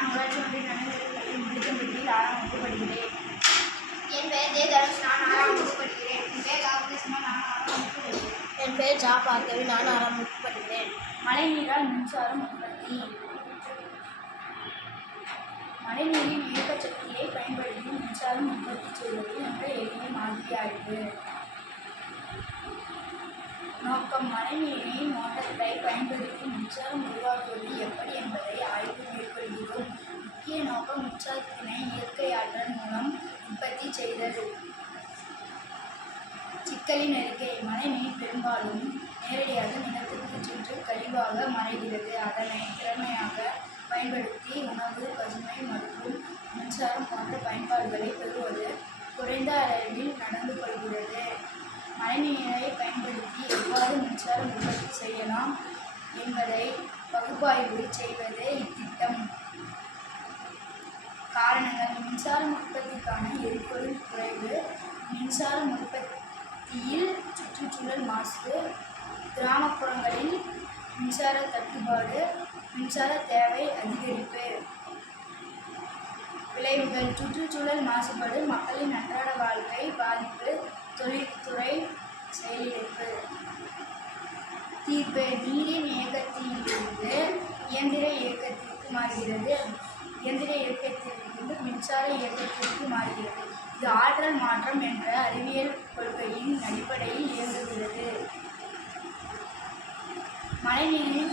நான் ஊராட்சி ஒன்றிய நடுநிலைப்பள்ளியில் முடிக்கம்பட்டியில் 6ஆம் வகுப்பு படிக்கிறேன். என் பெயர் ஜே தனுஷ், நான் 6ஆம் வகுப்பு படிக்கிறேன். என் பெயர் காபகிருஷ்ணா, நான் 6ஆம் வகுப்பு படிக்கிறேன். என் பெயர் ஜா பார்கவி, நான் 6ஆம் வகுப்பு படிக்கிறேன். மழைநீரால் மின்சாரம் உற்பத்தி. மழைநீரின் இயக்க சக்தியை பயன்படுத்தி மின்சாரம் உற்பத்தி செய்வது என்ற எளிய மாதிரியானது. நோக்கம்: மழைநீரை மோட்டாரை பயன்படுத்தி மின்சாரம் உருவாக்குவது எப்படி என்பதை ஆய்வு மேற்கொள்கிறோம். முக்கிய நோக்கம்: மின்சாரத்தினை இயற்கை ஆற்றல் மூலம் உற்பத்தி செய்தல். சிக்கலின் அறிக்கை: மழைநீர் பெரும்பாலும் நேரடியாக நிலத்திற்கு சென்று கழிவாக மறைகிறது. அதனை திறமையாக பயன்படுத்தி உணவு, பசுமை மற்றும் மின்சாரம் போன்ற பயன்பாடுகளை பெறுவது குறைந்த அளவில் நடந்து கொள்கிறது. மழைநீரை பயன்படுத்தி எவ்வாறு மின்சாரம் உற்பத்தி செய்யலாம் என்பதை பகுப்பாய்வு செய்வதே இத்திட்டம். காரணங்கள்: மின்சாரம் உற்பத்திக்கான எரிபொருள் குறைவு, மின்சாரம் உற்பத்தியில் சுற்றுச்சூழல் மாசு, கிராமப்புறங்களில் மின்சார தட்டுப்பாடு, மின்சார தேவை அதிகரிப்பு. விளைவுகள்: சுற்றுச்சூழல் மாசுபாடு, மக்களின் அன்றாட வாழ்க்கை பாதிப்பு, தொழில்துறை செயலிழப்பு. தீர்வு: நீரின் இயக்கத்திலிருந்து இயந்திர இயக்கத்திற்கு மாறுகிறது. இயந்திர இயக்கத்திலிருந்து மின்சார இயக்கத்திற்கு மாறுகிறது. இது ஆற்றல் மாற்றம் என்ற அறிவியல் கொள்கையின் அடிப்படையில் இயங்குகிறது. மழைநீரின்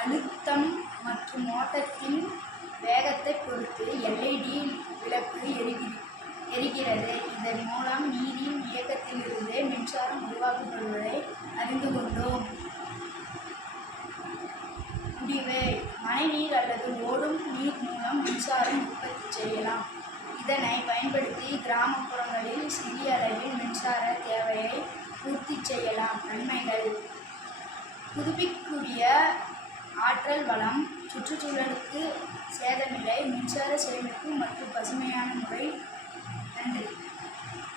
அழுத்தம் மற்றும் ஓட்டத்தின் வேகத்தை பொறுத்து LED விளக்கு எரிகிறது. இதன் மூலம் நீரின் இயக்கத்திலிருந்து மின்சாரம் உருவாக்கப்படுவதை அறிந்து கொண்டோம். முடிவு: மழைநீர் அல்லது ஓடும் நீர் மூலம் மின்சாரம் உற்பத்தி செய்யலாம். இதனை பயன்படுத்தி கிராமப்புறங்களில் சிறிய அளவில் மின்சார தேவையை பூர்த்தி செய்யலாம். நன்மைகள்: புதுப்பிக்கக்கூடிய ஆற்றல் வளம், சுற்றுச்சூழலுக்கு சேதமில்லை, மின்சார சேமிப்பு மற்றும்